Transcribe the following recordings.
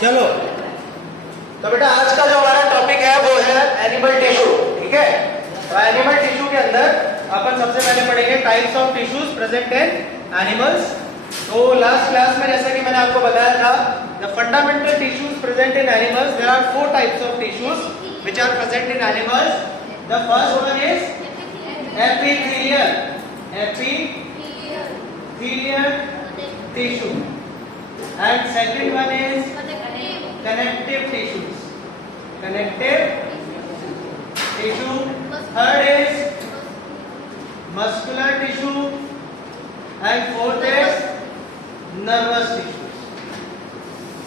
चलो तो बेटा आज का जो हमारा टॉपिक है वो है एनिमल टिश्यू। ठीक है, तो एनिमल टिश्यू के अंदर अपन सबसे पहले पढ़ेंगे types of tissues present in animals. तो लास्ट क्लास में जैसा कि मैंने आपको बताया था, the fundamental tissues present in animals, there are 4 types of tissues which are present in animals. The first one is epithelial tissue and second one is connective tissues, third is muscular tissue and fourth is nervous tissues.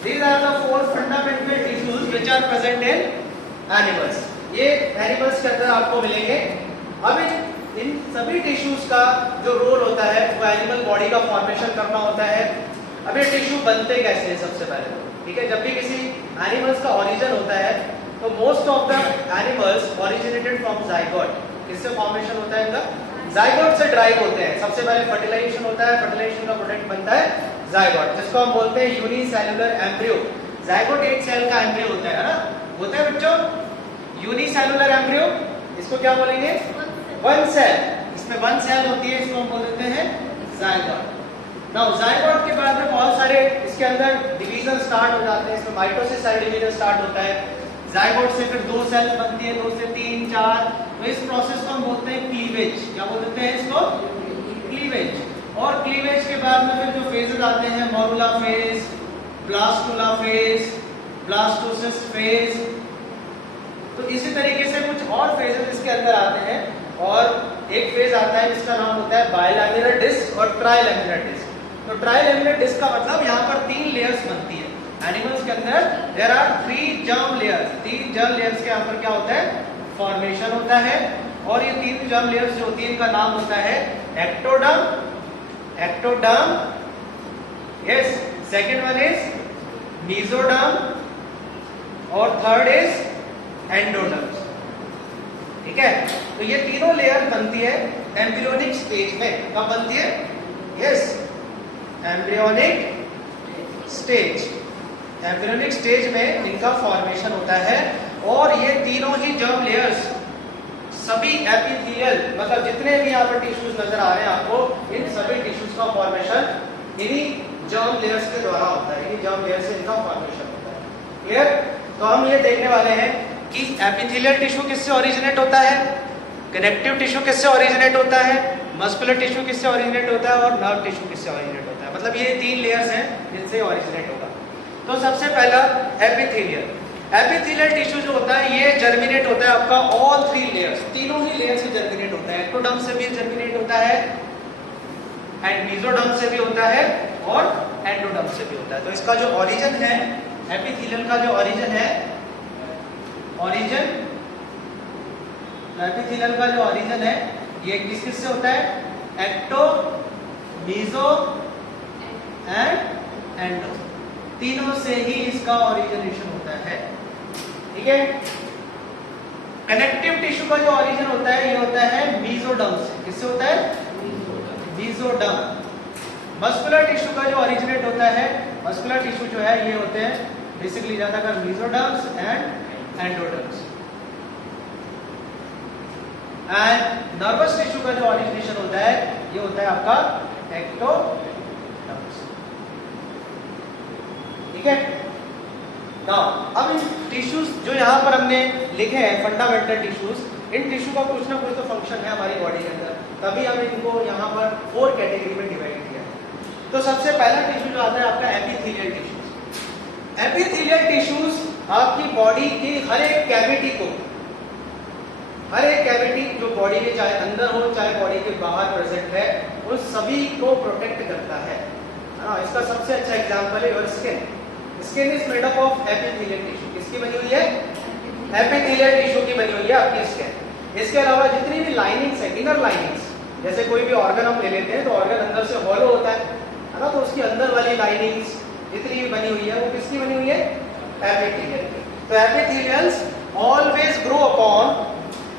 These are the 4 fundamental tissues which are present in animals. ये animals के अंदर आपको मिलेंगे। अब इन सभी tissues का जो role होता है वो एनिमल बॉडी का फॉर्मेशन करना होता है। अब ये टिश्यू बनते कैसे हैं सबसे पहले, ठीक है। जब भी किसी एनिमल्स का ओरिजिन होता है तो most of the animals originated from zygote. किससे फॉर्मेशन होता है इनका? जाइगोट से ड्राइव होते हैं। सबसे पहले फर्टिलाइजेशन होता है, फर्टिलाइजेशन का प्रोडक्ट बनता है जाइगोट, जिसको हम बोलते हैं यूनिसेलुलर एम्ब्रियो। जाइगोट एक सेल का एम्ब्रियो होता है ना, होता है बच्चों यूनिसेलुलर एम्ब्रियो। इसको क्या बोलेंगे? One cell. इसमें वन सेल होती है, इसको हम बोल देते हैं जाइगोट। नाउ जाइगोट के बाद में बहुत सारे इसके अंदर डिवीजन स्टार्ट हो जाते हैं। इसमें माइटोसिस सेल डिवीजन स्टार्ट होता है। जाइगोट से फिर 2 सेल्स बनती है, 2 से 3, 4। तो इस प्रोसेस को हम बोलते हैं क्लीवेज। क्या बोलते हैं इसको? क्लीवेज। और क्लीवेज के बाद में फिर जो फेजेस आते हैं, morula phase, blastula phase, blastocyst phase. तो इसी तरीके से कुछ और फेजेस इसके अंदर आते हैं। और एक फेज आता है जिसका नाम होता है बाइलैमिनर डिस्क और ट्राइलैमिनर डिस्क। तो ट्राइलैमिनर डिस्क का मतलब यहाँ पर 3 लेयर्स बनती है। एनिमल्स के अंदर there are 3 germ layers. 3 germ layers के यहाँ पर क्या होता है? फॉर्मेशन होता है। और ये 3 जर्म लेयर्स जो होती है इनका नाम होता है ectoderm, yes. Second one is mesoderm और थर्ड इज एंडोडर्म। ठीक है, तो ये तीनों लेयर बनती है एम्ब्रियोनिक स्टेज में। कब बनती है? Yes, embryonic stage. Embryonic stage में इनका फॉर्मेशन होता है। और ये तीनों ही जर्म लेयर्स सभी एपिथेलियल, मतलब जितने भी यहाँ पर टिश्यूज नजर आ रहे हैं आपको, इन सभी टिश्यूज का फॉर्मेशन इन्हीं जर्म लेयर्स के द्वारा होता है। इन्हीं जर्म लेयर से इनका फॉर्मेशन होता है। क्लियर? तो हम ये देखने वाले हैं कि एपिथेलियल टिश्यू किससे ओरिजिनेट होता है, कनेक्टिव टिश्यू किससे ओरिजिनेट होता है, मस्कुलर टिश्यू किससे ओरिजिनेट होता है और नर्व टिश्यू किससे ओरिजिनेट होता है। मतलब ये 3 लेयर्स हैं जिनसे ओरिजिनेट होगा। तो सबसे पहला एपिथेलियल। एपिथेलियल टिश्यू जो होता है ये जर्मिनेट होता है आपका ऑल 3 लेयर्स, तीनों ही लेयर से जर्मिनेट होता है। एक्टोडर्म से भी जर्मिनेट होता है एंड मेसोडर्म से भी होता है और एंडोडर्म से भी होता है। तो इसका जो ओरिजिन है, एपिथेलियल का जो ओरिजिन है, एपिथेलियल का जो ओरिजिन है ये किस किस से होता है? एक्टो, मेसो एंड एंडो, तीनों से ही इसका ओरिजिनेशन होता है। ठीक है। कनेक्टिव टिश्यू का जो ओरिजिन होता है ये होता है मेसोडर्म से। किससे होता है? मेसोडर्म। मस्कुलर टिश्यू का जो ओरिजिनेट होता है, मस्कुलर टिश्यू जो है ये होते हैं बेसिकली ज्यादातर मेसोडर्म्स एंड एंडोडर्म्स। एंड नर्वस टिश्यू का जो ओरिजिनेशन होता है ये होता है आपका एक्टोडर्म्स। ठीक है। नाउ अब इन टिश्यूज जो यहाँ पर हमने लिखे हैं फंडामेंटल टिश्यूज, इन टिश्यू का कुछ ना कुछ तो फंक्शन है हमारी बॉडी के अंदर, तभी हमने इनको यहाँ पर 4 कैटेगरी में डिवाइड किया है। तो सबसे पहला टिश्यू जो आता है आपका एपिथेलियल टिश्यूज। एपिथेलियल टिश्यूज आपकी बॉडी की हर एक कैविटी जो बॉडी के चाहे अंदर हो चाहे बॉडी के बाहर प्रेजेंट है, उन सभी को प्रोटेक्ट करता है ना। इसका सबसे अच्छा एग्जांपल है your skin. Skin is made up of epithelial tissue. किसकी बनी हुई है? एपिथेलियल टिश्यू की बनी हुई है आपकी स्किन। इसके अलावा जितनी भी लाइनिंग्स है, इनर लाइनिंग्स, जैसे कोई भी ऑर्गन हम ले लेते हैं तो ऑर्गन अंदर से हॉलो होता है ना, तो उसकी अंदर वाली लाइनिंग्स जितनी भी बनी हुई है वो किसकी बनी हुई है? एपिथेलियल की। तो epithelials always grow upon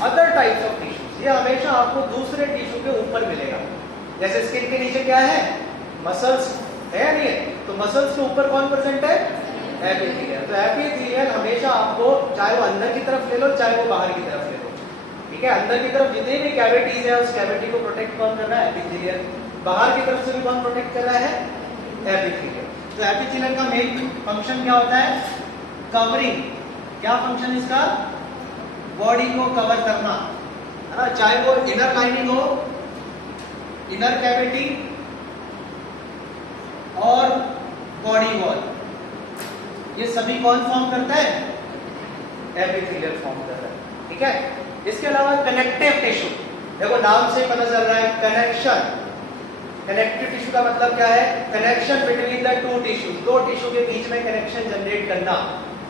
other types of tissues. ये हमेशा आपको दूसरे टिश्यू के ऊपर मिलेगा। जैसे स्किन के नीचे क्या है? मसल्स है या नहीं है? तो मसल्स के ऊपर कौन प्रेजेंट है? एपिथेलियल। तो एपिथेलियल हमेशा आपको, चाहे वो अंदर की तरफ ले लो चाहे वो बाहर की तरफ ले लो, ठीक है, अंदर की तरफ जितनी भी कैविटीज है उस कैविटी को प्रोटेक्ट कौन कर रहा है? एपिथेलियल। बाहर की तरफ से भी कौन प्रोटेक्ट कर रहा है? एपिथेलियल। तो एपिथेलियल का मेन फंक्शन क्या होता है? कवरिंग। क्या फंक्शन इसका? बॉडी को कवर करना, है ना, चाहे वो इनर लाइनिंग हो, इनर कैविटी और बॉडी वॉल, ये सभी कौन फॉर्म करता है? एपिथेलियल फॉर्म कर रहा है, ठीक है। इसके अलावा कनेक्टिव टिश्यू, देखो नाम से पता चल रहा है कनेक्शन। कनेक्टिव टिश्यू का मतलब क्या है? Connection between the two tissues, दो टिश्यू के बीच में कनेक्शन जनरेट करना,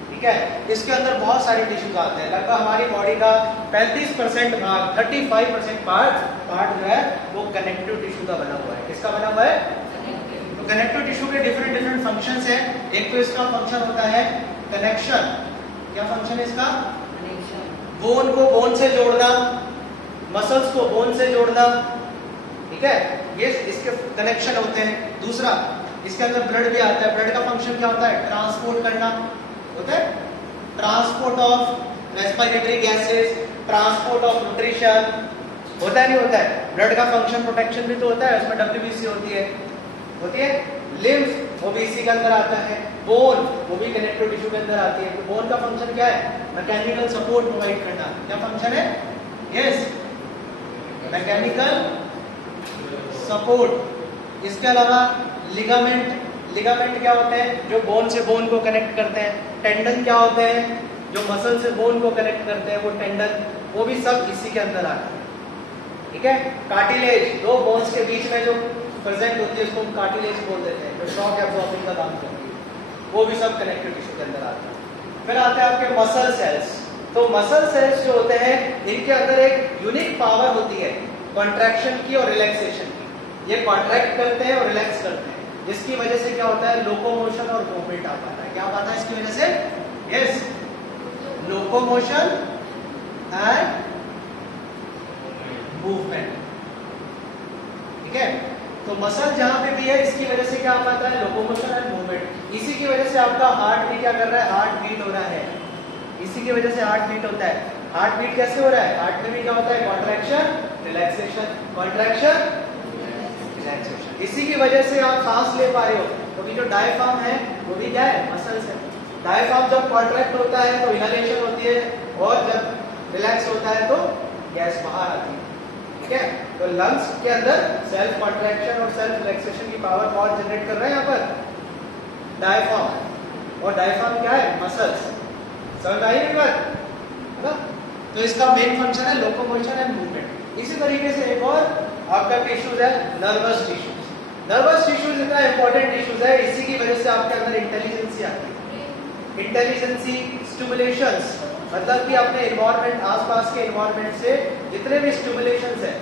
ठीक है। इसके अंदर बहुत सारे टिश्यूज आते हैं, लगभग हमारी बॉडी का 35% भाग, 35% पार्ट जो है वो कनेक्टिव टिश्यू का बना हुआ है। किसका बना हुआ है? तो कनेक्टिव टिश्यू के डिफरेंट फंक्शंस हैं। एक तो इसका फंक्शन होता है कनेक्शन। क्या फंक्शन है इसका? बोन को बोन से जोड़ना, मसल्स को बोन से जोड़ना, ठीक है, ये इसके कनेक्शन होते हैं। दूसरा, इसके अंदर ब्लड भी आता है। ब्लड का फंक्शन क्या होता है? ट्रांसपोर्ट करना होता है, transport of respiratory gases, transport of nutrition, होता है नहीं होता है? ब्लड का फंक्शन प्रोटेक्शन भी तो होता है, उसमें डब्ल्यूबीसी होती है। लिम्फ वो भी इसी के अंदर आता है। बोन वो भी कनेक्टिव टिश्यू के अंदर आती है। तो बोन का फंक्शन क्या है? मैकेनिकल सपोर्ट प्रोवाइड करना। क्या फंक्शन है? Yes, mechanical support. इसके अलावा लिगामेंट, लिगामेंट क्या होते हैं? जो बोन से बोन को कनेक्ट करते हैं। टेंडन क्या होते हैं? जो मसल से बोन को कनेक्ट करते हैं, वो टेंडन, वो भी सब इसी के अंदर आते हैं, ठीक है। कार्टिलेज, दो बोन्स के बीच में जो प्रेजेंट होती है उसको हम कार्टिलेज बोल देते हैं, जो शॉक एब्जॉर्बिंग का काम करती है, वो भी सब कनेक्टिव टिश्यू के अंदर आते हैं। फिर आते हैं आपके मसल सेल्स। तो मसल सेल्स जो होते हैं इनके अंदर एक यूनिक पावर होती है कॉन्ट्रैक्शन की और रिलैक्सेशन की। ये कॉन्ट्रैक्ट करते हैं और रिलैक्स करते हैं, जिसकी वजह से क्या होता है? लोकोमोशन और मूवमेंट आ पाता है। क्या आता है इसकी वजह से? यस, लोकोमोशन एंड मूवमेंट, ठीक है। तो मसल जहां पे भी है इसकी वजह से क्या आ पाता है? Locomotion and movement. इसी की वजह से आपका हार्ट भी क्या कर रहा है? हार्ट बीट हो रहा है। इसी की वजह से हार्ट बीट होता है। हार्ट बीट कैसे हो रहा है? हार्ट में भी क्या होता है? Contraction, relaxation, contraction, relaxation. इसी की वजह से आप सांस ले पा रहे हो, क्योंकि जो डायफ्राम है वो भी क्या है? मसल्स है। डायफ्राम जब कॉन्ट्रैक्ट होता है तो इनहेलेशन होती है, और जब रिलैक्स होता है तो गैस बाहर आती है, ठीक है। तो लंग्स के अंदर सेल्फ कॉन्ट्रैक्शन और सेल्फ रिलैक्सेशन की पावर कौन जनरेट कर रहा है? यहाँ पर डायफ्राम। और डायफ्राम क्या है? मसल्स। समझ आई मेरी बात, है ना। तो इसका मेन फंक्शन है लोकोमोशन एंड मूवमेंट। इसी तरीके से एक और आपका टिश्यूज है नर्वस टिश्यूज। नर्वस टिश्यूज इतना इंपॉर्टेंट टिश्यूज है, इसी की वजह से आपके अंदर इंटेलिजेंसी आती है। इंटेलिजेंसी, स्टिमुलेशंस, मतलब कि अपने एनवायरनमेंट, आसपास के एनवायरनमेंट से जितने भी स्टिमुलेशंस है,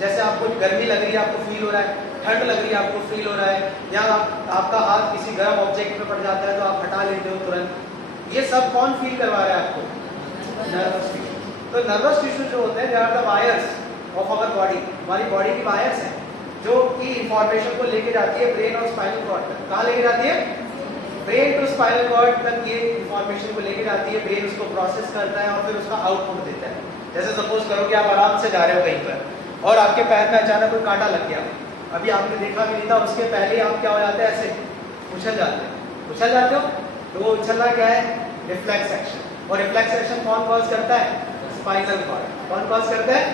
जैसे आपको गर्मी लग रही है आपको फील हो रहा है, ठंड लग रही है आपको फील हो रहा है, या आपका हाथ किसी गर्म ऑब्जेक्ट में पड़ जाता है तो आप हटा लेते हो तुरंत, ये सब कौन फील करवा रहा है आपको? Nervous tissue. तो नर्वस टिश्यू जो होते हैं, they are the wires of our body. हमारी बॉडी की वायर्स हैं जो कि इंफॉर्मेशन को लेके जाती है ब्रेन और स्पाइनल कॉर्ड तक। कहाँ लेके जाती है? ब्रेन टू स्पाइनल कॉर्ड तक ये इंफॉर्मेशन को लेके जाती है। ब्रेन उसको प्रोसेस करता है और फिर उसका आउटपुट देता है। जैसे सपोज करो कि आप आराम से जा रहे हो कहीं पर और आपके पैर में अचानक कोई कांटा लग गया, अभी आपने देखा भी नहीं था, उसके पहले ही आप क्या हो जाते हैं? ऐसे उछल जाते हो। उछल जाते हो तो वो उछलना क्या है? Reflex action. और रिफ्लेक्स एक्शन कौन कॉज करता है? Spinal cord. कौन कॉज करता है?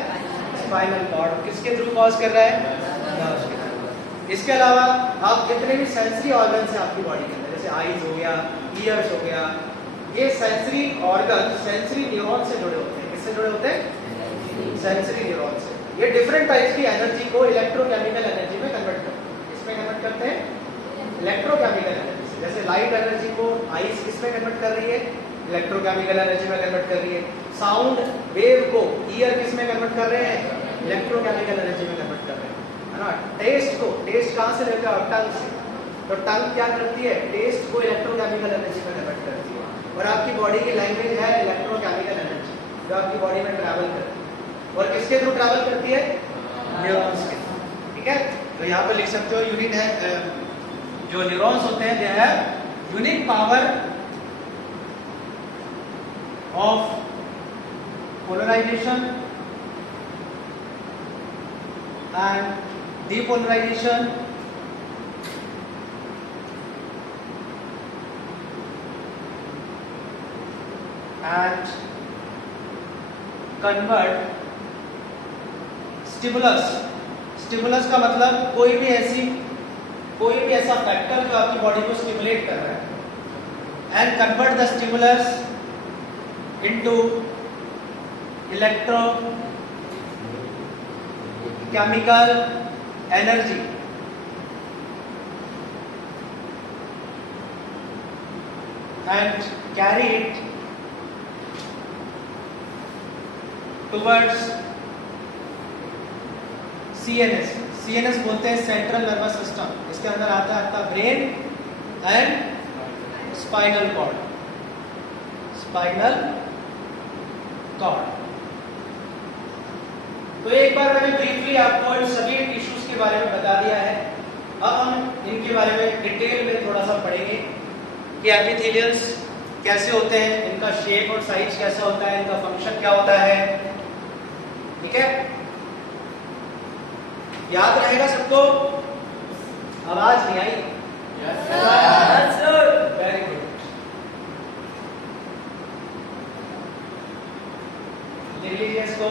Spinal cord. किसके थ्रू कॉज कर रहा है? नर्व्स के थ्रू। इसके अलावा आप जितने भी सेंसरी ऑर्गन्स हैं आपकी बॉडी के अंदर, जैसे आईज हो गया, ईयर्स हो गया, ये सेंसरी ऑर्गन सेंसरी न्यूरॉन से जुड़े होते हैं। किससे जुड़े होते हैं? सेंसरी न्यूरॉन से। ये डिफरेंट टाइप्स की एनर्जी को इलेक्ट्रोकेमिकल एनर्जी में कन्वर्ट करते हैं। किसमें कन्वर्ट करते हैं? इलेक्ट्रोकेमिकल एनर्जी से। जैसे लाइट एनर्जी को आईज किसमें कन्वर्ट कर रही है? इलेक्ट्रोकेमिकल एनर्जी में कन्वर्ट कर रही है। साउंड वेव को ईयर किसमें कन्वर्ट कर रहे हैं? इलेक्ट्रोकेमिकल एनर्जी में कन्वर्ट कर रहे हैं, है ना। टेस्ट को, टेस्ट कहाँ से लेते हैं? टंग से। तो टंग क्या करती है? टेस्ट को इलेक्ट्रोकेमिकल एनर्जी में कन्वर्ट करती है। और आपकी बॉडी की लैंग्वेज है इलेक्ट्रोकेमिकल एनर्जी, जो आपकी बॉडी में ट्रैवल करती है। और किसके थ्रू ट्रैवल करती है? न्यूरॉन्स के, ठीक है। तो यहाँ पर लिख सकते हो यूनिट है, जो न्यूरॉन्स होते हैं they have unique power of polarization and depolarization and convert stimulus. Stimulus का मतलब कोई भी ऐसा फैक्टर जो आपकी बॉडी को स्टिमुलेट कर रहा है, and convert the stimulus into electro chemical energy and carry it towards CNS. CNS बोलते हैं सेंट्रल नर्वस सिस्टम. इसके अंदर आता है आपका ब्रेन एंड स्पाइनल कॉर्ड. तो एक बार मैंने ब्रीफली आपको इन सभी टिश्यूज के बारे में बता दिया है. अब हम इनके बारे में डिटेल में थोड़ा सा पढ़ेंगे कि एपिथेलियल्स कैसे होते हैं, इनका शेप और साइज कैसा होता है, इनका फंक्शन क्या होता है. ठीक है, याद रहेगा सबको? आवाज नहीं आई? Yes sir. Very good. लिख लीजिए इसको.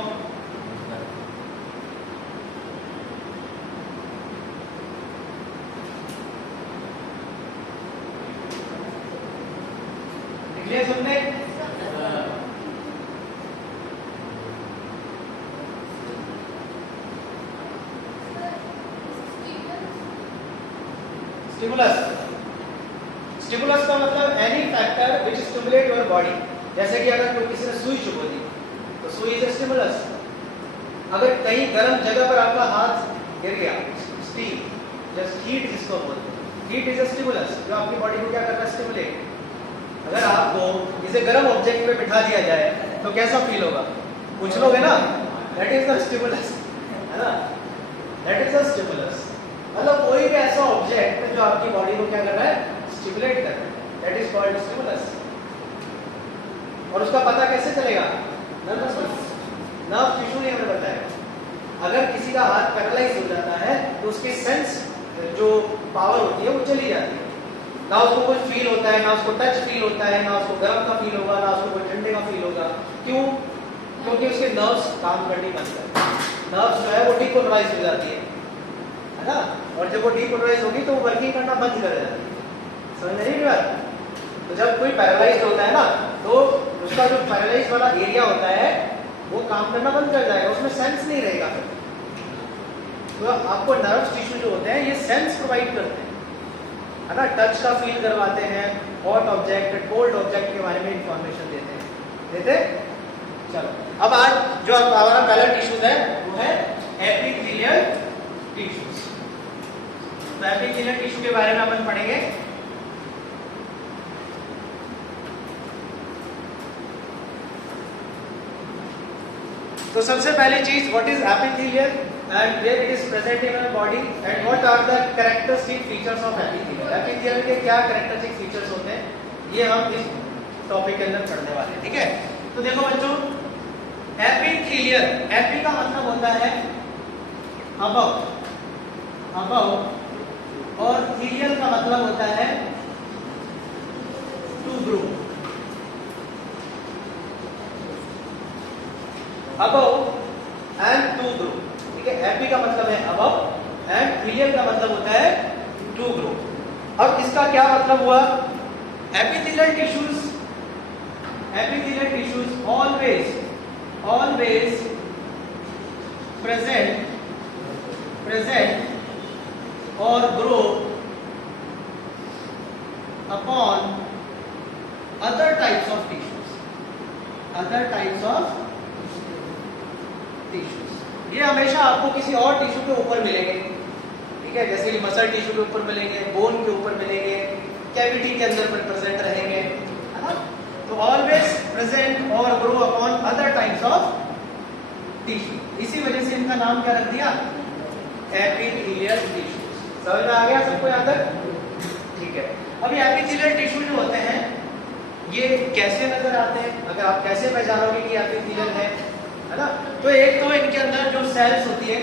लिख लिया सबने? स्टिमुलस का मतलब any factor which stimulate your body. जैसे कि अगर कोई किसी ने सुई चुभो दी तो सुई इज ए स्टिमुलस. अगर कहीं गर्म जगह पर आपका हाथ गिर गया, स्टीम, जस्ट हीट जिसको बोलते हैं, हीट इज ए स्टिमुलस जो आपकी बॉडी को क्या कर रहा है, स्टिमुलेट. अगर आपको किसी गर्म ऑब्जेक्ट पे बिठा दिया जाए तो कैसा फील होगा? पूछ लोगे ना? दैट इज द स्टिमुलस, है ना? That is the stimulus. मतलब कोई भी ऐसा ऑब्जेक्ट जो आपकी बॉडी को क्या कर रहा है, स्टिमुलेट कर रहा है, दैट इज कॉल्ड स्टिमुलस. और उसका पता कैसे चलेगा? नर्वस टिश्यू ने हमें बताया. अगर किसी का हाथ पैरालाइज हो जाता है तो उसकी सेंस जो पावर होती है वो चली जाती है. ना उसको कुछ फील होता है, ना उसको टच फील होता है, ना उसको गर्म का फील होगा, ना उसको कोई ठंडे का फील होगा. क्यों? क्योंकि उसके नर्व्स काम करनी बंद करते हैं. नर्व्स जो है वो डीपोलराइज हो जाती है ना? और जब वो डीपोलराइज होगी तो वो वर्किंग करना बंद कर जाती है. समझ नहीं बात? तो जब कोई पैरालाइज होता है ना तो उसका जो पैरालाइज वाला एरिया होता है वो काम करना बंद कर जाएगा, उसमें सेंस नहीं रहेगा. तो आपको नर्व टिश्यू जो होते हैं ये सेंस प्रोवाइड करते हैं, है ना? टच का फील करवाते हैं, हॉट ऑब्जेक्ट, कोल्ड ऑब्जेक्ट के बारे में इंफॉर्मेशन देते. चलो, अब आज जो हमारा पहला टिश्यूज है वो है एपिथेलियल टिश्यूज. तो एपिथेलियल टिश्यू के बारे में अपन पढ़ेंगे. तो सबसे पहली चीज, what is epithelial and where it is present in our body and what are the characteristic features of epithelial. Epithelial के क्या कैरेक्टरिस्टिक फीचर्स होते हैं ये हम इस टॉपिक के अंदर पढ़ने वाले हैं. ठीक है, तो देखो बच्चों, एपिथेलियल, एपी का मतलब होता है अबव, और थीलियल का मतलब होता है to grow. Above and to grow. ठीक है, एपी का मतलब है अबव एंड थीलियल का मतलब होता है टू ग्रो. अब इसका क्या मतलब हुआ? Epithelial tissues always present or grow upon other types of tissues. ये हमेशा आपको किसी और टिश्यू के ऊपर मिलेंगे. ठीक है, जैसे कि मसल टिश्यू के ऊपर मिलेंगे, बोन के ऊपर मिलेंगे, कैविटी के अंदर प्रेजेंट रहेंगे, है ना? तो ऑलवेज प्रेजेंट और grow upon other types of tissue. इसी वजह से इनका नाम क्या रख दिया? Epithelial tissue. समझ में आ गया सबको यहाँ तक? ठीक है. अब ये एपिथेलियल टिश्यू जो होते हैं ये कैसे नजर आते हैं, अगर आप कैसे पहचानोगे कि एपिथेलियल है ना? तो एक तो इनके अंदर जो सेल्स होती है,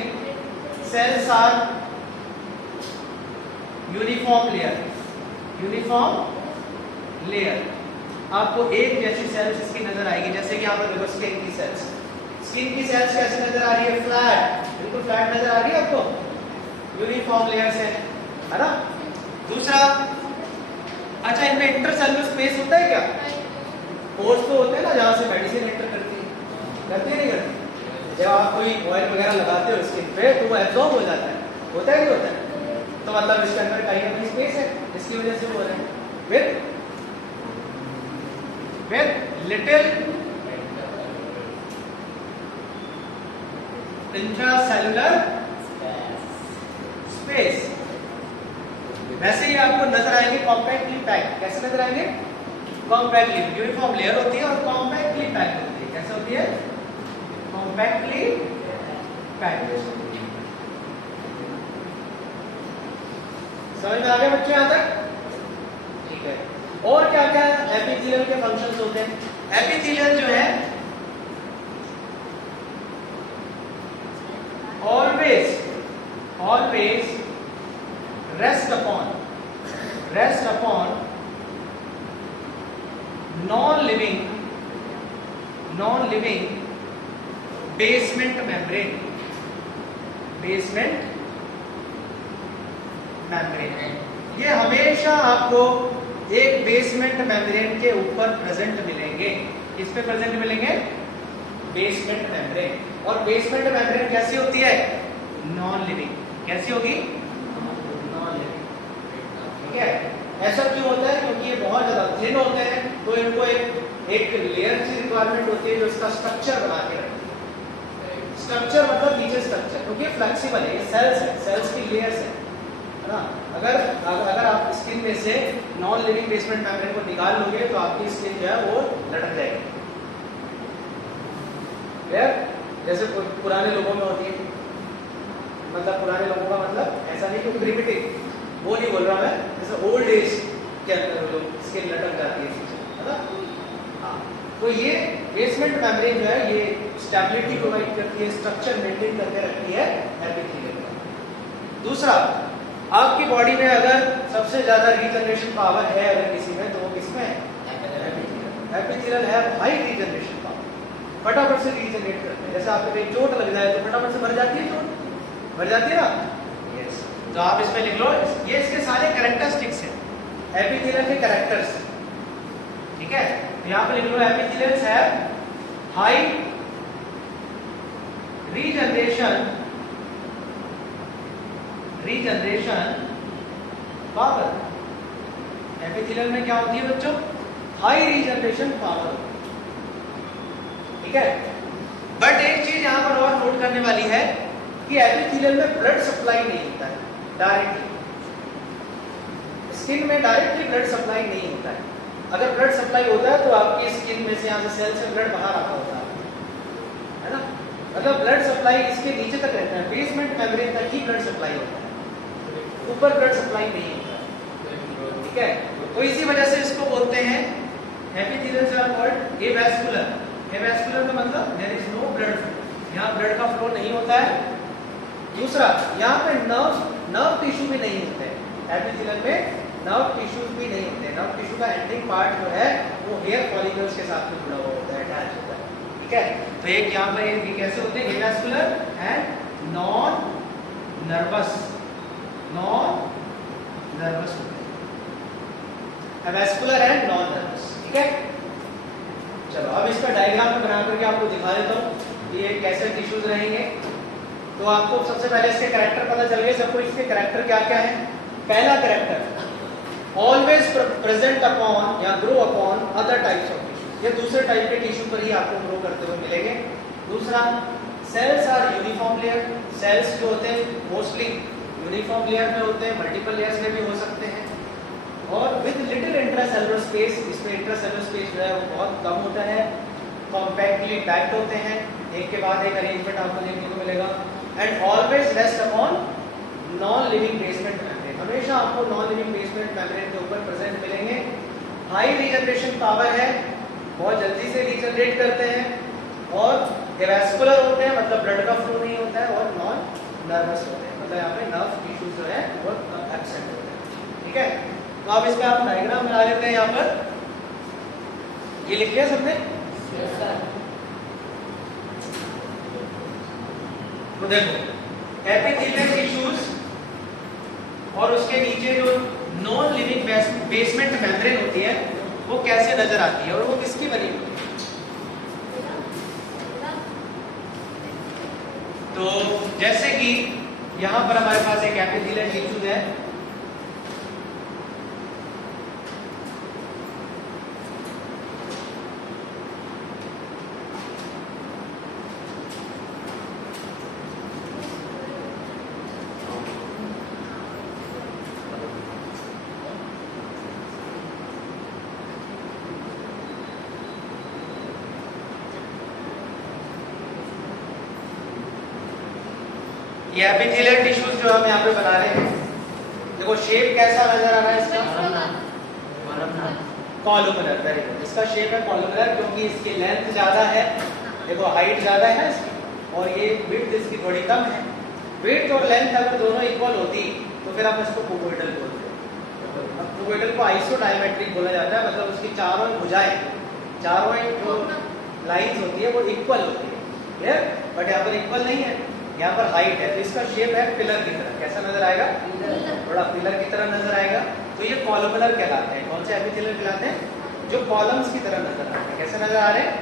सेल्स आर यूनिफॉर्म लेयर। आपको एक जैसी सेल्स इसकी नजर आएगी, जैसे कि आप देखो स्किन की सेल्स, कैसे नजर आ रही है? फ्लैट, बिल्कुल फ्लैट नजर आ रही है आपको, यूनिफॉर्म लेयर्स है ना? दूसरा, अच्छा इनमें इंटरसेलुलर स्पेस होता है क्या? पोर्स तो होते हैं ना जहाँ से मेडिसिन एंटर करती है नहीं करती? जब आप कोई ऑयल वगैरह लगाते हो स्किन पे तो वो एब्जॉर्ब हो जाता है, होता है नहीं होता है? तो मतलब इसके अंदर कहीं ना कहीं स्पेस है, इसकी वजह से हो रहा है। with little intracellular space। वैसे ही आपको नजर आएंगे कॉम्पैक्टली पैक्ड। कैसे नजर आएंगे? कॉम्पैक्टली, यूनिफॉर्म लेयर होती है और कॉम्पैक्टली पैक्ड होती है। कैसे होती है? Compactly packed. समझ में आ गया बच्चे यहां तक? ठीक है। और क्या क्या एपिथेलियल के फंक्शंस होते हैं? एपिथेलियल जो है always rest upon non-living basement membrane ये हमेशा आपको एक बेसमेंट मेम्ब्रेन के ऊपर प्रेजेंट मिलेंगे। किस पे प्रेजेंट मिलेंगे? Basement membrane. और बेसमेंट मेम्ब्रेन कैसी होती है? Non living. कैसी होगी? Non living. ठीक है। ऐसा क्यों होता है? क्योंकि ये बहुत ज्यादा थिन होते हैं, तो इनको एक लेयर की रिक्वायरमेंट होती है जो इसका स्ट्रक्चर बना के रखती है। स्ट्रक्चर मतलब नीचे स्ट्रक्चर, क्योंकि फ्लेक्सिबल है, ये सेल्स है, सेल्स की लेयर्स है ना? अगर आप स्किन में से नॉन लिविंग बेसमेंट मेम्ब्रेन को निकाल लोगे तो आपकी स्किन जो है वो लटक जाएगी। जैसे पुराने लोगों में होती है, मतलब पुराने लोगों का मतलब ऐसा नहीं कि प्रिमिटिव, वो नहीं बोल रहा मैं, जैसे ओल्ड एज के अंदर लोग स्किन लटक जाती है ना? हाँ, तो ये बेसमेंट मेम्ब्रेन जो है ये स्टेबिलिटी प्रोवाइड करती है, स्ट्रक्चर मेंटेन करके रखती है एपिथेलियल। दूसरा, आपकी बॉडी में अगर सबसे ज्यादा रीजनरेशन पावर है अगर किसी में, तो वो किसमें है? एपिथेलियल है हाई रीजनरेशन पावर, फटाफट से रीजनरेट करते हैं। जैसे आपको कहीं चोट लग जाए तो फटाफट से मर जाती है, चोट मर जाती है ना? यस। तो आप इसमें लिख लो, ये इसके सारे कैरेक्टरिस्टिक्स हैं, एपिथेलियल के कैरेक्टर्स। ठीक है, यहाँ पे लिख लो epithelials have high regeneration power. Epithelial में क्या होती है बच्चों? High regeneration power. ठीक है। बट एक चीज यहां पर और नोट करने वाली है कि एपिथेलियल में ब्लड सप्लाई नहीं होता है डायरेक्टली, स्किन में डायरेक्टली ब्लड सप्लाई नहीं होता है। अगर ब्लड सप्लाई होता है तो आपकी स्किन में से, यहाँ से सेल से ब्लड बाहर आता होता है ना? मतलब ब्लड सप्लाई इसके नीचे तक रहता है, बेसमेंट मेम्ब्रेन तक ही ब्लड सप्लाई होता है, ऊपर ब्लड सप्लाई नहीं होता है। ठीक है, तो इसी वजह से इसको बोलते हैं epithelials are called avascular. Avascular का मतलब there is no blood flow, यहाँ ब्लड का फ्लो नहीं होता है। दूसरा, यहाँ पे नर्व टिश्यू भी नहीं होते हैं एपिथेलियल में, नर्व टिश्यूज भी नहीं होते हैं। नर्व टिश्यू का एंडिंग पार्ट जो है वो हेयर फॉलिकल्स के साथ में जुड़ा हुआ होता है, अटैच होता है। ठीक है, तो एक यहाँ पर ये कैसे होते हैं? एवैस्कुलर एंड नॉन नर्वस होते हैं, एवैस्कुलर एंड नॉन नर्वस। ठीक है, चलो अब इसका डायग्राम में बना करके आपको दिखा देता हूँ ये कैसे टिश्यूज रहेंगे। तो आपको सबसे पहले इसके कैरेक्टर पता चल गए सबको। इसके कैरेक्टर क्या क्या है? पहला कैरेक्टर, ऑलवेज प्रेजेंट अपॉन या grow upon other types of tissue, ये दूसरे टाइप के टिश्यू पर ही आपको ग्रो करते हुए मिलेंगे। दूसरा, cells are uniform layer, cells जो होते हैं मोस्टली यूनिफॉर्म लेयर में होते हैं, मल्टीपल लेयर्स में भी हो सकते हैं। और विद लिटिल इंट्रासेलुलर स्पेस, इसमें इंट्रासेलुलर स्पेस जो है वो बहुत कम होता है, कॉम्पैक्टली पैक्ड होते हैं, एक के बाद एक अरेंजमेंट आपको देखने को मिलेगा। And always rest upon non living basement membrane, हमेशा आपको नॉन लिविंग बेसमेंट मेम्ब्रेन के ऊपर प्रेजेंट मिलेंगे। हाई रीजनरेशन पावर है, बहुत जल्दी से रीजनरेट करते हैं, और एवास्कुलर होते हैं मतलब ब्लड का फ्लो नहीं होता है, और नॉन नर्वस होते हैं मतलब यहाँ पे नर्व टिश्यूज जो है वो एब्सेंट होते हैं। ठीक है, तो अब इसका आप डायग्राम बना लेते हैं। यहाँ पर ये लिख लिया सबने? तो देखो एपिथेलियल टिश्यूज और उसके नीचे जो नॉन लिविंग बेसमेंट मेम्ब्रेन होती है वो कैसे नजर आती है और वो किसकी बनी होती है? तो जैसे कि यहां पर हमारे पास एक एपिथेलियल टिश्यूज है, ये एपिथेलियल टिश्यूज जो हम यहाँ पे बना रहे हैं, देखो शेप कैसा नजर आ रहा है इसका? कॉलमनर। वेरी गुड, इसका शेप है कॉलमनर क्योंकि इसकी लेंथ ज्यादा है, देखो हाइट ज्यादा है इसकी, और ये विड्थ इसकी थोड़ी कम है। विड्थ और लेंथ अगर दोनों इक्वल होती तो फिर आप इसको क्यूबोइडल बोलते हैं। अब क्यूबोइडल को आइसोडायमेट्रिक बोला जाता है, मतलब उसकी चारों भुजाएं, चारों जो लाइंस होती है वो इक्वल होती है। क्लियर? बट यहाँ पर इक्वल नहीं है, यहाँ पर हाइट है, तो इसका शेप है पिलर की तरह। कैसा नजर आएगा? थोड़ा पिलर की तरह नजर आएगा। तो ये कॉलमनर कहलाते हैं। कौन से एपिथेलियल कहलाते हैं? जो कॉलम्स की तरह नजर आते हैं। कैसे नजर आ रहे हैं?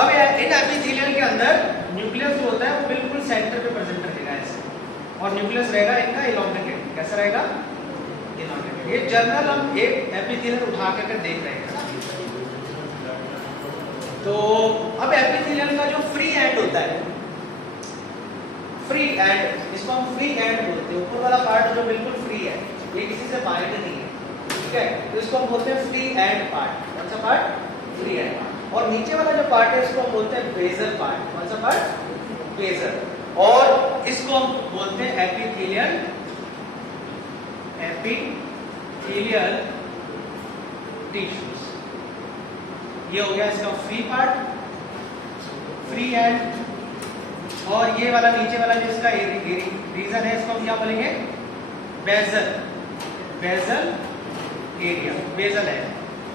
अब इन एपिथेलियल के अंदर न्यूक्लियस जो होता है वो बिल्कुल सेंटर पे प्रेजेंट रहेगा ऐसे, और न्यूक्लियस रहेगा इनका इलॉन्गेटेड। कैसा रहेगा? इलॉन्गेटेड। ये जनरल हम एक एपिथेलियल उठा करके देख रहे हैं। तो अब एपिथेलियल का जो फ्री एंड होता है, फ्री एंड, इसको हम फ्री एंड बोलते हैं। ऊपर वाला पार्ट जो बिल्कुल फ्री है, ये किसी से बाइंड नहीं है। ठीक है, तो इसको हम बोलते हैं फ्री एंड पार्ट। कौन सा पार्ट? Free and part. और नीचे वाला जो पार्ट है इसको हम बोलते हैं बेसल पार्ट। कौन सा पार्ट? बेसल। और इसको हम बोलते हैं एपिथेलियल, एपिथेलियल टिश्यूज। ये हो गया इसका फ्री पार्ट, फ्री एंड। और ये वाला नीचे वाला जो इसका रीजन है इसको हम क्या बोलेंगे? बेसल, बेसल एरिया, बेसल है।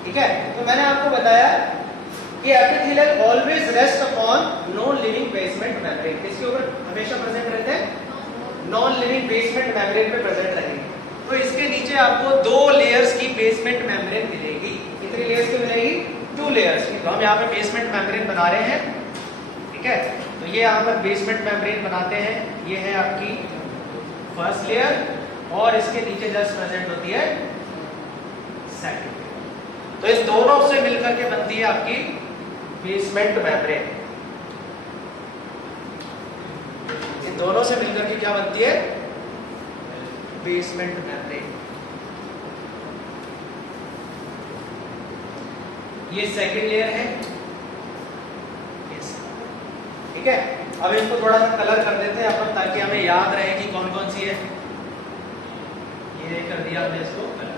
ठीक है, तो मैंने आपको बताया कि epithelial always rest upon non living basement membrane. किसके ऊपर हमेशा प्रेजेंट रहते हैं? नॉन लिविंग बेसमेंट मेम्ब्रेन पे प्रेजेंट रहेंगे। तो इसके नीचे आपको 2 लेयर्स की बेसमेंट मेम्ब्रेन मिलेगी। कितनी लेयर्स की मिलेगी? 2 लेयर्स की। तो हम यहाँ पे बेसमेंट मेम्ब्रेन बना रहे हैं। ठीक है, तो ये यहाँ पर बेसमेंट मेम्ब्रेन बनाते हैं। ये है आपकी फर्स्ट लेयर, और इसके नीचे जस्ट प्रेजेंट होती है सेकंड लेयर। तो इस दोनों से मिलकर के बनती है आपकी बेसमेंट मेम्ब्रेन। इन दोनों से मिलकर के क्या बनती है? Basement membrane. ये सेकंड लेयर है। ठीक है, अब इसको थोड़ा सा कलर कर देते हैं अपन, ताकि हमें याद रहे कि कौन कौन सी है। ये कर दिया हमने इसको कलर।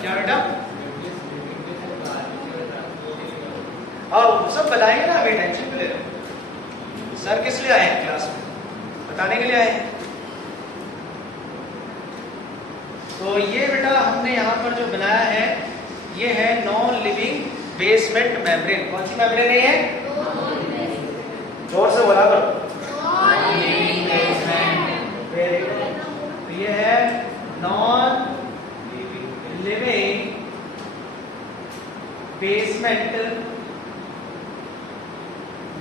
क्या बेटा? हाँ, सब बताएंगे ना, अभी टेंशन क्यों ले रहे हो? सर किस लिए आए हैं क्लास में? बताने के लिए आए हैं। तो ये बेटा हमने यहाँ पर जो बनाया है, ये है नॉन लिविंग बेसमेंट मेम्ब्रेन। कौन सी मेम्ब्रेन है ये? जोर से बोला करो। Non living basement. Very good. तो ये है non living basement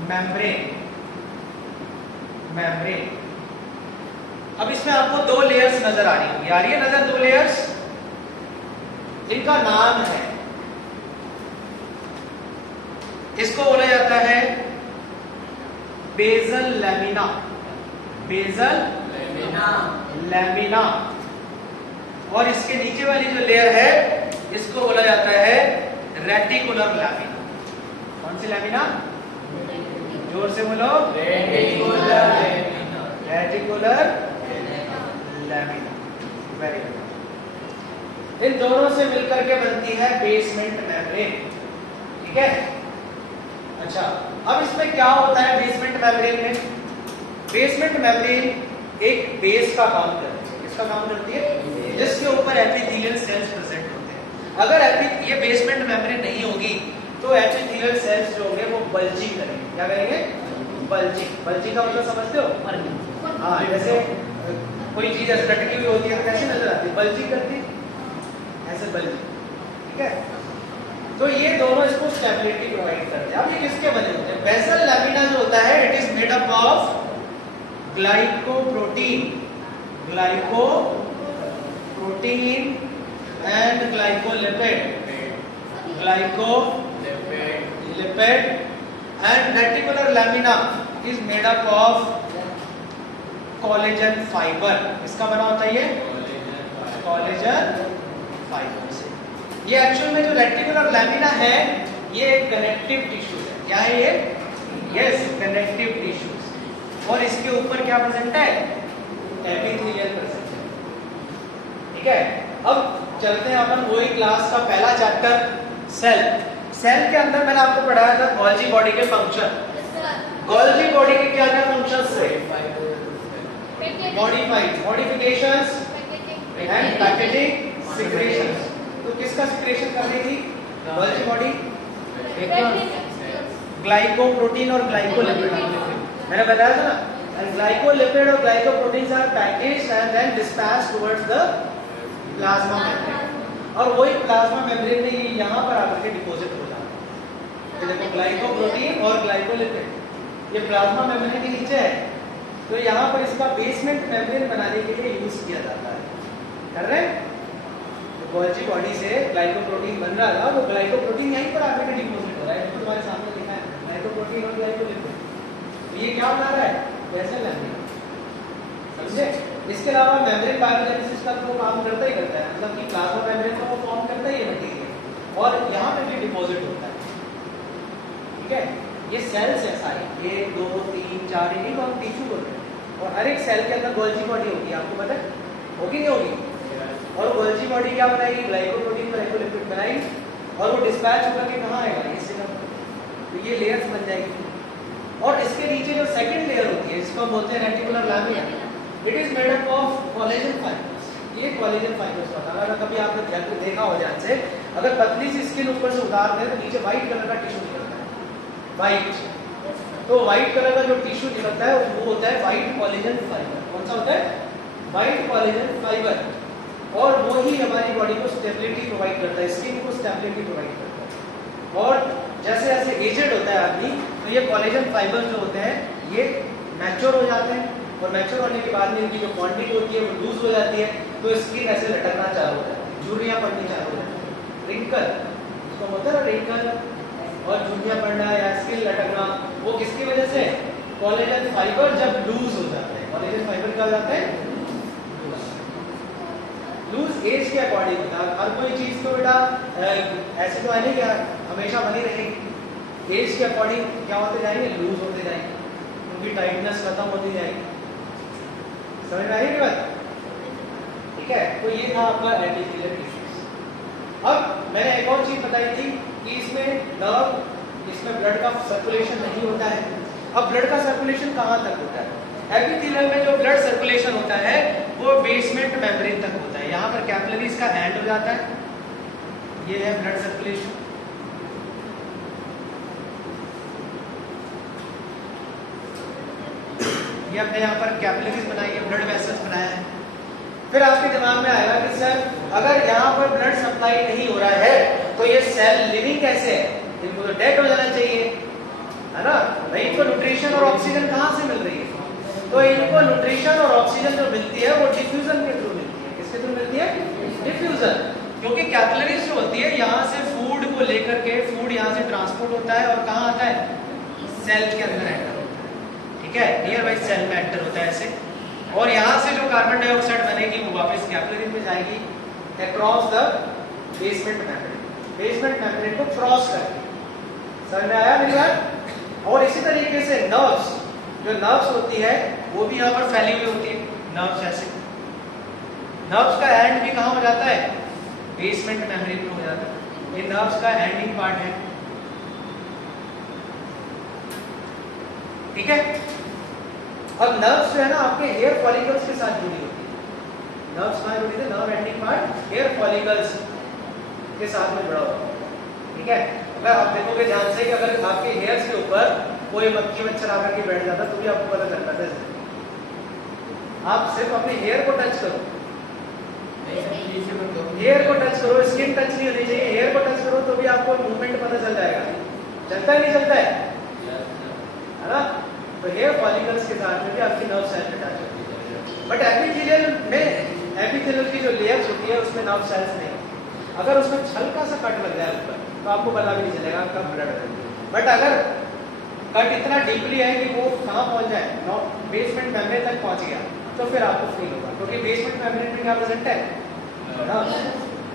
membrane. Membrane. अब इसमें आपको 2 लेयर्स नजर आ रही होंगी। आ रही है नजर 2 लेयर्स? इनका नाम है, इसको बोला जाता है बेसल लैमिना। Basal lamina. और इसके नीचे वाली जो लेयर है इसको बोला जाता है रेटिकुलर लैमिना। कौन सी लैमिना? जोर से बोलो। Reticular lamina. Very good. इन दोनों से मिलकर के बनती है बेसमेंट मेम्ब्रेन। ठीक है, अच्छा अब इसमें क्या होता है बेसमेंट मेम्ब्रेन में? बेसमेंट मेम्ब्रेन एक बेस का काम करती है। किसका काम करती है? जिसके ऊपर एपिथेलियल सेल्स प्रेजेंट होते हैं। अगर ये बेसमेंट मेम्ब्रेन नहीं होगी तो एपिथेलियल सेल्स जो होंगे वो बल्जिंग करेंगे। क्या करेंगे? बल्जिंग। बल्जिंग का मतलब समझते हो? हाँ, जैसे कोई चीज ऐसे लटकी हुई होती है कैसे नजर आती है? बल्जिंग करती है, ऐसे बल्जिंग। ठीक है, तो ये दोनों इसको स्टेबिलिटी प्रोवाइड करते हैं। अब ये किसके बने होते हैं? बेसल लैमिना जो होता है it is made up of glycoprotein, glycoprotein and glycolipid, glycolipid and reticular lamina is made up of collagen fibre. इसका बना होता है ये कोलेजन फाइबर से। ये एक्चुअल में जो रेटिकुलर लैमिना है ये कनेक्टिव टिश्यूज है। क्या है ये? Yes, connective tissues. और इसके ऊपर क्या प्रेजेंट है? एपिथेलियल प्रेजेंट है। ठीक है, अब चलते हैं अपन वही क्लास का पहला चैप्टर सेल। सेल के अंदर मैंने आपको पढ़ाया था गोल्जी बॉडी के फंक्शन। गोल्जी बॉडी के क्या क्या फंक्शंस थे? Modifications and packaging, secretions. तो किसका सिक्रेशन कर रही थी गोल्जी बॉडी? ग्लाइकोप्रोटीन और ग्लाइकोलिपिड। मैंने बताया था ना, ग्लाइकोलिपिड और glycoproteins are packaged and then dispatched towards the plasma membrane. और वही प्लाज्मा मेम्ब्रेन में ये यहाँ पर आकर के डिपॉजिट हो जाता है। तो देखो ग्लाइकोप्रोटीन और ग्लाइकोलिपिड ये प्लाज्मा मेम्ब्रेन के नीचे है, तो यहाँ पर इसका बेसमेंट मेम्ब्रेन बनाने के लिए यूज किया जाता है। कर रहे हैं? तो गोल्जी बॉडी से ग्लाइकोप्रोटीन बन रहा था, वो ग्लाइकोप्रोटीन यहीं पर आकर के डिपॉजिट हो रहा है। तो तुम्हारे सामने लिखा है ग्लाइकोप्रोटीन और ग्लाइकोलिपिड। ये क्या बना रहा है? Basal lamina. समझे? इसके अलावा मेम्ब्रेन बायोजेनेसिस का तो काम करता ही करता है, मतलब कि प्लाज्मा मेम्ब्रेन का वो फॉर्म करता ही है मटेरियल, और यहाँ पे भी डिपॉजिट होता है। ठीक है, ये सेल्स है सारी, 1 2 3 4 इन्हीं को हम टिश्यू बोलते हैं। और हर एक सेल के अंदर गोल्जी बॉडी होगी, आपको पता है? होगी नहीं होगी? और गोल्जी बॉडी क्या बनाएगी? ग्लाइकोप्रोटीन ग्लाइकोलिपिड बनाएगी, और वो डिस्पैच होकर के कहाँ आएगा? इस जगह। तो ये लेयर्स बन जाएगी। और इसके नीचे जो सेकंड लेयर होती है इसको हम बोलते हैं reticular lamina. It is made up of collagen fibres. ये कोलेजन फाइबर्स होता है। अगर कभी आपने देखा हो ध्यान से, अगर पतली सी स्किन ऊपर से उतार दें तो नीचे व्हाइट कलर का टिश्यू निकलता है, व्हाइट। तो व्हाइट कलर का जो टिश्यू निकलता है वो होता है व्हाइट कोलेजन फाइबर। कौन सा होता है? White collagen fibre. और वो ही हमारी बॉडी को स्टेबिलिटी प्रोवाइड करता है, स्किन को स्टेबिलिटी प्रोवाइड करता है। और जैसे जैसे एजेड होता है आदमी, तो ये कोलेजन फाइबर जो होते हैं ये मैच्योर हो जाते हैं, और मैच्योर होने के बाद में इनकी जो क्वांटिटी होती है वो लूज हो जाती है, तो स्किन ऐसे लटकना चालू हो जाती है, झुर्रियाँ पड़नी चालू हो जाती है। रिंकल इसको होता है ना, रिंकल और झुर्रियाँ पड़ना या स्किन लटकना, वो किसकी वजह से? कोलेजन फाइबर जब लूज हो जाते हैं। कोलेजन फाइबर क्या हो जाते हैं? लूज एज के अकॉर्डिंग होता है। हर कोई चीज तो बेटा ऐसे तो है नहीं क्या हमेशा बनी रहेगी। एज के अकॉर्डिंग क्या होते जाएंगे? लूज होते जाएंगे, उनकी टाइटनेस खत्म होती जाएगी। समझ में आई बात? ठीक है, तो ये था आपका एपिथेलियल टिश्यूज। अब मैंने एक और चीज बताई थी कि इसमें नर्व, इसमें ब्लड का सर्कुलेशन नहीं होता है। अब ब्लड का सर्कुलेशन कहाँ तक होता है? एपिथेलियल में जो ब्लड सर्कुलेशन होता है वो बेसमेंट मेम्ब्रेन तक होता है। यहाँ पर कैपिलरीज का एंड हो जाता है, ये है ब्लड सर्कुलेशन। ये अपने यहाँ पर कैपिलरीज बनाई है, ब्लड वेसल्स बनाया है। फिर आपके दिमाग में आएगा कि सर अगर यहाँ पर ब्लड सप्लाई नहीं हो रहा है तो ये सेल लिविंग कैसे है? इनको तो डेड हो जाना चाहिए, है ना? भाई इनको न्यूट्रिशन और ऑक्सीजन कहाँ से मिल रही है? तो इनको न्यूट्रिशन और ऑक्सीजन जो मिलती है वो डिफ्यूजन के थ्रू मिलती है। किसके थ्रू मिलती है? डिफ्यूजन। क्योंकि कैपिलरीज जो होती है यहाँ से फूड को लेकर के, फूड यहाँ से ट्रांसपोर्ट होता है और कहाँ आता है? सेल के अंदर एंटर होता है। ठीक है, नियर बाई सेल में एंटर होता है ऐसे, और यहाँ से जो कार्बन डाइऑक्साइड बनेगी वो वापस कैपिलरी में जाएगी across the basement membrane, basement membrane को क्रॉस करके। समझ में आया मेरी बात? और इसी तरीके से नर्व्स, जो नर्व्स होती है वो भी यहाँ पर फैली हुई होती है। नर्व्स ऐसे, नर्व्स का एंड भी कहाँ हो जाता है? बेसमेंट मेम्ब्रेन में हो जाता है। ये नर्व्स का एंडिंग पार्ट है, ठीक है। अब नर्व्स जो है ना आपके हेयर फॉलिकल्स के साथ जुड़ी होती है। नर्व्स कहाँ जुड़ी थी? Nerve ending part here follicles के साथ में जुड़ा हुआ है, ठीक है। अगर आप देखोगे ध्यान से कि अगर आपके हेयर्स के ऊपर कोई मक्खी मच्छर आकर के बैठ जाता तो भी आपको पता चलता है। आप सिर्फ अपने हेयर को टच करो, हेयर को टच करो, स्किन टच नहीं होनी चाहिए, हेयर को टच करो तो भी आपको मूवमेंट पता चल जाएगा। चलता है नहीं चलता है ना? तो हेयर फॉलिकल्स के साथ में भी आपकी नर्व सेल्स अटैच होती है। बट एपिथेलियल में एपिथेलियल की जो लेयर्स होती है उसमें नर्व सेल्स नहीं होती। अगर उसमें हल्का सा कट लग जाए ऊपर तो आपको पता भी नहीं चलेगा आपका ब्लड है। बट अगर कट इतना डीपली है कि वो कहाँ पहुंच जाए, बेसमेंट मेम्ब्रेन तक पहुंच गया, तो फिर आपको फील होगा, क्योंकि बेसमेंट मेम्ब्रेन में क्या प्रेजेंट है? नर्व्स।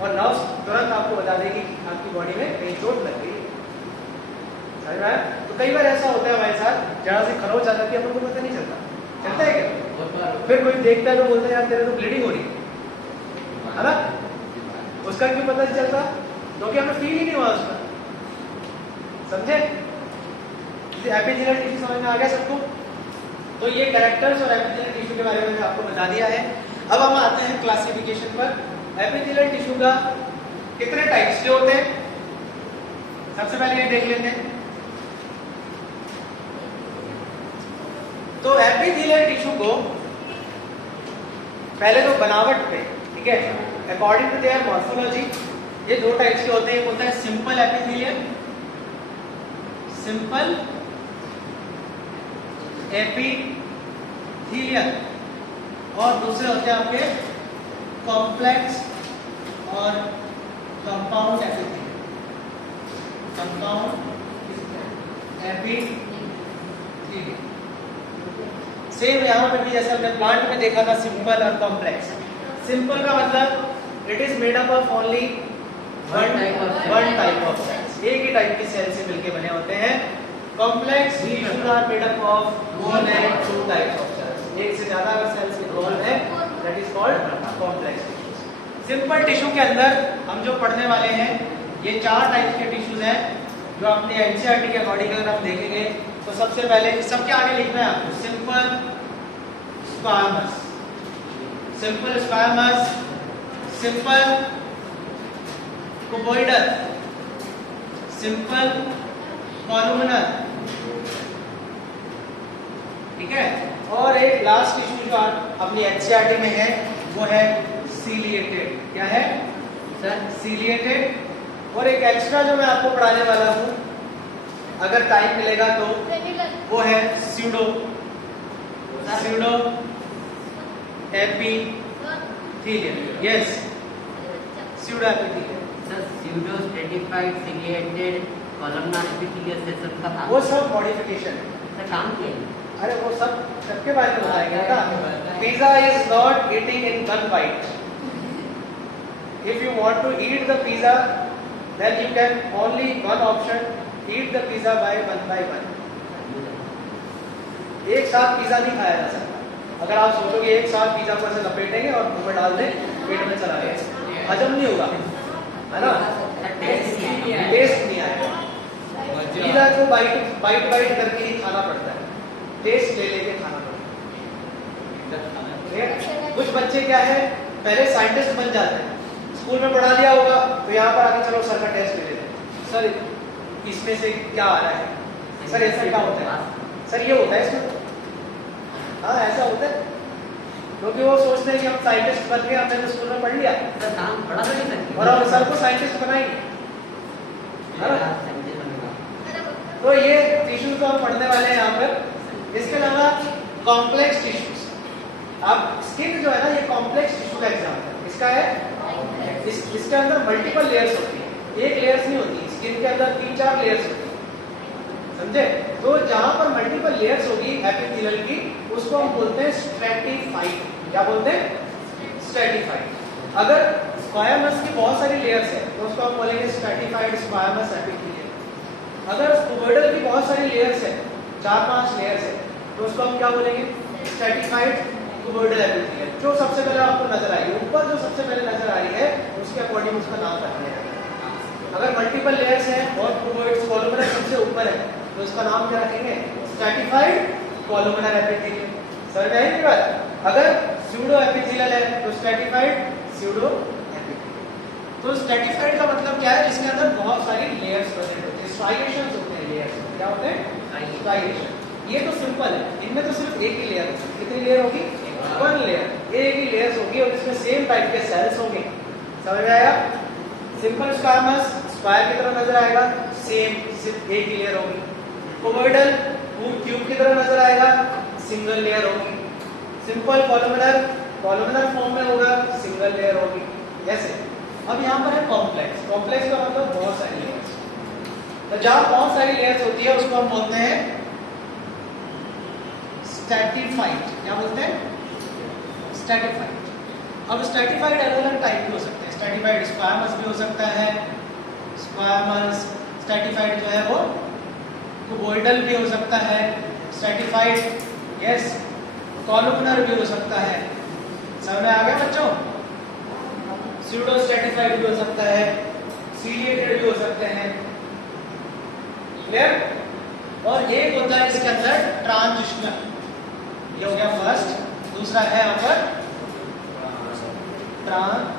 और नर्व्स तुरंत आपको बता देगी कि आपकी बॉडी में कहीं चोट लग गई। समझ में आया? तो कई बार ऐसा होता है हमारे साथ, जहाँ से खरोच आ जाती है अपन को पता नहीं चलता। चलता है क्या? फिर कोई देखता है तो बोलता है यार तेरे तो ब्लीडिंग हो रही है ना? उसका क्यों पता नहीं चलता? क्योंकि हमें फील ही नहीं हुआ उसका। समझे? एपिथेलियल टिश्यू समझ में आ गया सबको? तो ये कैरेक्टर्स और एपिथेलियल टिश्यू के बारे में आपको बता दिया है। अब हम आते हैं क्लासिफिकेशन पर। एपिथेलियल टिश्यू का कितने टाइप्स के होते हैं? सबसे पहले ये देख लेते हैं। तो एपिथेलियल टिश्यू को पहले तो बनावट पे, ठीक है, अकॉर्डिंग टू देयर मॉर्फोलॉजी ये दो टाइप्स के होते हैं। एक होता है सिंपल एपिथेलियल, सिंपल एपिथेलियल, और दूसरे होते हैं आपके कॉम्प्लेक्स और compound epithelial. Compound epithelial same यहाँ पे भी जैसे हमने प्लांट में देखा था, सिंपल और कॉम्प्लेक्स। सिंपल का मतलब it is made up of only one type of cells, एक ही टाइप की सेल से मिलके बने होते हैं। Complex tissues are made up of more than 2 types of cells, एक से ज्यादा अगर सेल्स इन्वॉल्व है that is called complex tissues. Simple tissue के अंदर हम जो पढ़ने वाले हैं ये 4 टाइप्स के टिश्यूज हैं जो अपने एनसीईआरटी के अकॉर्डिंग अगर हम देखेंगे तो सबसे पहले सबके आगे लिखना है आपको simple squamous, simple squamous, simple cuboidal, simple columnar, ठीक है। और एक लास्ट टिश्यू जो अपनी एनसीईआरटी में है वो है सीलिएटेड। क्या है सर? सीलिएटेड। और एक एक्स्ट्रा जो मैं आपको पढ़ाने वाला हूं अगर टाइम मिलेगा तो वो है pseudo epithelial. Yes, pseudo epithelial. Sir pseudo stratified ciliated columnar epithelial से सबका था, वो सब मॉडिफिकेशन है सर काम किया। अरे वो सब सबके बारे में बताएंगे ना। Pizza is not eating in one bite. If you want to eat the pizza then you can only one option, eat the pizza by one. एक साथ पिज्जा नहीं खाया जा सकता। अगर आप सोचोगे एक साथ पिज्जा को ऐसे लपेटेंगे और मुंह में डाल दें, पेट में चला गया, हजम नहीं होगा, है ना? टेस्ट नहीं आएगा। पिज्जा को बाइट करके ही खाना पड़ता है, टेस्ट ले लेके खाना पड़ता है। कुछ बच्चे क्या है पहले साइंटिस्ट बन जाते हैं, स्कूल में पढ़ा लिया होगा तो यहाँ पर आके चलो सर का टेस्ट ले लेते हैं। सर इसमें से क्या आ रहा है? सर ऐसा क्या होता है? सर ये होता है इसमें। हाँ ऐसा होता है, क्योंकि वो सोचते हैं कि हम साइंटिस्ट बन गए, हमने तो स्कूल में पढ़ लिया सर काम बड़ा तो नहीं सकती और हम सर को साइंटिस्ट बनाएंगे। तो ये टिश्यूज को हम पढ़ने वाले हैं यहाँ पर। इसके अलावा कॉम्प्लेक्स टिश्यूज, अब स्किन जो है ना ये कॉम्प्लेक्स टिश्यू का एग्जाम्पल है। इसका है इसके अंदर मल्टीपल लेयर्स होती है, एक लेयर्स नहीं होती। स्किन के अंदर 3-4 लेयर्स होती है, समझे? तो जहां पर मल्टीपल लेयर्स होगी एपिथेलियल की उसको हम बोलते हैं स्ट्रेटिफाइड। क्या बोलते हैं? स्ट्रेटिफाइड। अगर स्क्वायमस की बहुत सारी लेयर्स है तो उसको हम बोलेंगे स्ट्रेटिफाइड स्क्वायमस एपिथेलियल। अगर कुबोइडल की बहुत सारी लेयर्स है, 4-5 लेयर्स है, तो उसको हम क्या बोलेंगे? Stratified cuboidal epithelial. जो सबसे पहले आपको नजर आई है, ऊपर जो सबसे पहले नजर आ रही है उसके अकॉर्डिंग उसका नाम रखना है। अगर मल्टीपल लेयर्स हैं और क्यूबॉइड्स कॉलमनर सबसे ऊपर है तो उसका नाम क्या रखेंगे? Stratified columnar epithelium. समझ में आई मेरी बात? अगर स्यूडो एपिथेलियल है तो स्ट्रैटिफाइड स्यूडो एपिथेलियल। तो स्ट्रैटिफाइड का मतलब क्या है? जिसके अंदर बहुत सारी लेयर्स प्रेजेंट होती है, स्ट्राइएशंस होते हैं। लेयर्स क्या होते हैं? स्ट्राइएशन। ये तो सिंपल है, इनमें तो सिर्फ एक ही लेयर होगी। कितनी लेयर होगी? One layer. ये एक ही लेयर्स होगी और इसमें सेम टाइप के सेल्स होंगे। समझ में आया? सिंपल स्क्वायमस स्क्वायर की तरह नजर आएगा, सेम सिर्फ एक ही लेयर होगी। कोमोइडल क्यूब की तरह नजर आएगा, सिंगल लेयर होगी। सिंपल कॉलमनर कॉलमनर फॉर्म में होगा, सिंगल लेयर होगी। ऐसे अब यहाँ पर है कॉम्प्लेक्स। कॉम्प्लेक्स का मतलब बहुत सारी लेयर्स। तो जहां बहुत सारी लेयर्स होती है उसको हम बोलते हैं स्ट्रैटिफाइड। क्या बोलते हैं? स्ट्रैटिफाइड। अब स्ट्रैटिफाइड अलग अलग टाइप के हो सकते हैं। स्ट्रैटिफाइड स्क्वायमस भी हो सकता है, स्क्वायमस। स्ट्रैटिफाइड जो है वो क्यूबॉइडल भी हो सकता है, स्ट्रैटिफाइड यस कॉलमनर भी हो सकता है। समझ में आ गया बच्चों? स्यूडो स्ट्रैटिफाइड भी हो सकता है, सीलिएटेड भी हो सकते हैं। क्लियर? और एक होता है इसके अंदर ट्रांजिशनल। ये हो गया फर्स्ट। दूसरा है यहाँ पर transitional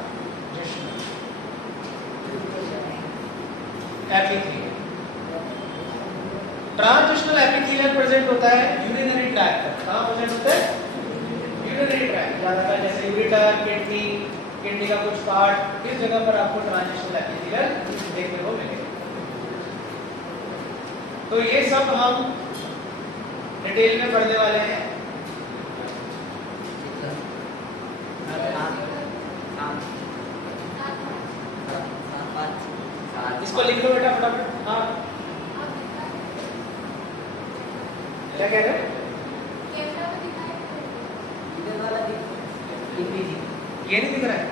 epithelial. Transitional epithelial present होता है यूरिनरी ट्रैक्ट पर। कहाँ प्रेजेंट होता है? Urinary tract. ज्यादातर जैसे यूरेटर, किडनी, किडनी का कुछ पार्ट, इस जगह पर आपको ट्रांजिशनल एपिथेलियल देखने को मिलेगा। तो ये सब हम डिटेल में पढ़ने वाले हैं। इसको लिख लो बेटा फटाफट। हाँ क्या कह रहे हो? ये नहीं दिख रहा है?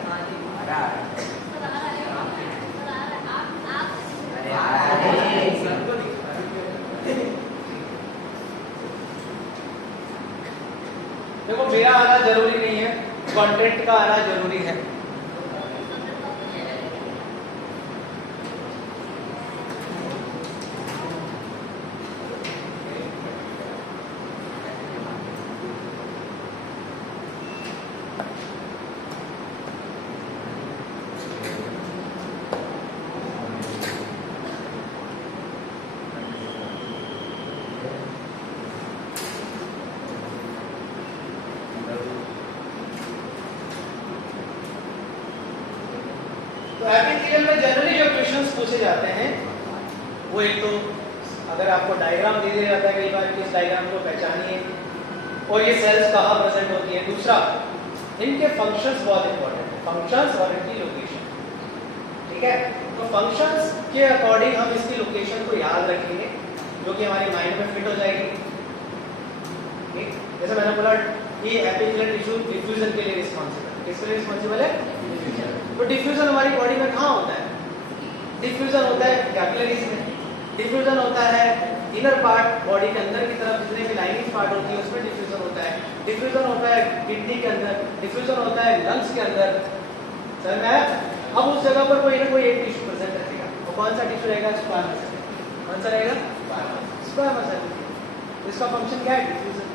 देखो मेरा आना जरूरी नहीं है, कंटेंट का आना जरूरी है। तो एपिथेलियल में जनरली जो क्वेश्चंस पूछे जाते हैं वो एक तो अगर आपको डायग्राम दे दिया जाता है कई बार कि इस डायग्राम को पहचानिए और ये सेल्स कहाँ प्रेजेंट होती है। दूसरा इनके फंक्शंस बहुत इंपॉर्टेंट है, फंक्शंस और इनकी लोकेशन। ठीक है? तो फंक्शंस के अकॉर्डिंग हम इसकी लोकेशन को याद रखेंगे जो कि हमारी माइंड में फिट हो जाएगी। ठीक? जैसे मैंने बोला कि एपिथेलियल टिश्यू डिफ्यूजन के लिए रिस्पॉन्सिबल है। किसके लिए रिस्पॉन्सिबल है? तो डिफ्यूजन हमारी बॉडी में कहाँ होता है? डिफ्यूजन होता है कैपिलरीज में, डिफ्यूजन होता है इनर पार्ट बॉडी के अंदर की तरफ जितने भी लाइनिंग पार्ट होती है उसमें डिफ्यूजन होता है, डिफ्यूजन होता है किडनी के अंदर, डिफ्यूजन होता है लंग्स के अंदर। समझ में आया? अब उस जगह पर कोई ना कोई एक टिश्यू प्रेजेंट रहेगा। और कौन सा टिश्यू रहेगा? स्क्वायमस। कौन सा रहेगा? स्क्वायमस। इसका फंक्शन क्या है? डिफ्यूजन।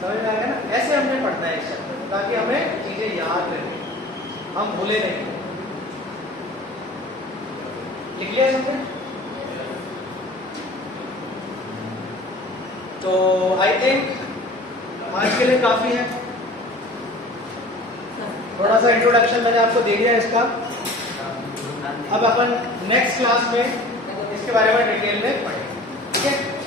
समझ में आएगा ना? ऐसे हमने पढ़ना है इस चैप्टर में ताकि हमें चीजें याद रहें, हम भूले नहीं। लिख लिया सबने? तो आई थिंक आज के लिए काफी है। थोड़ा सा इंट्रोडक्शन मैंने आपको दे दिया इसका। अब अपन नेक्स्ट क्लास में इसके बारे में डिटेल में पढ़ेंगे। ठीक है?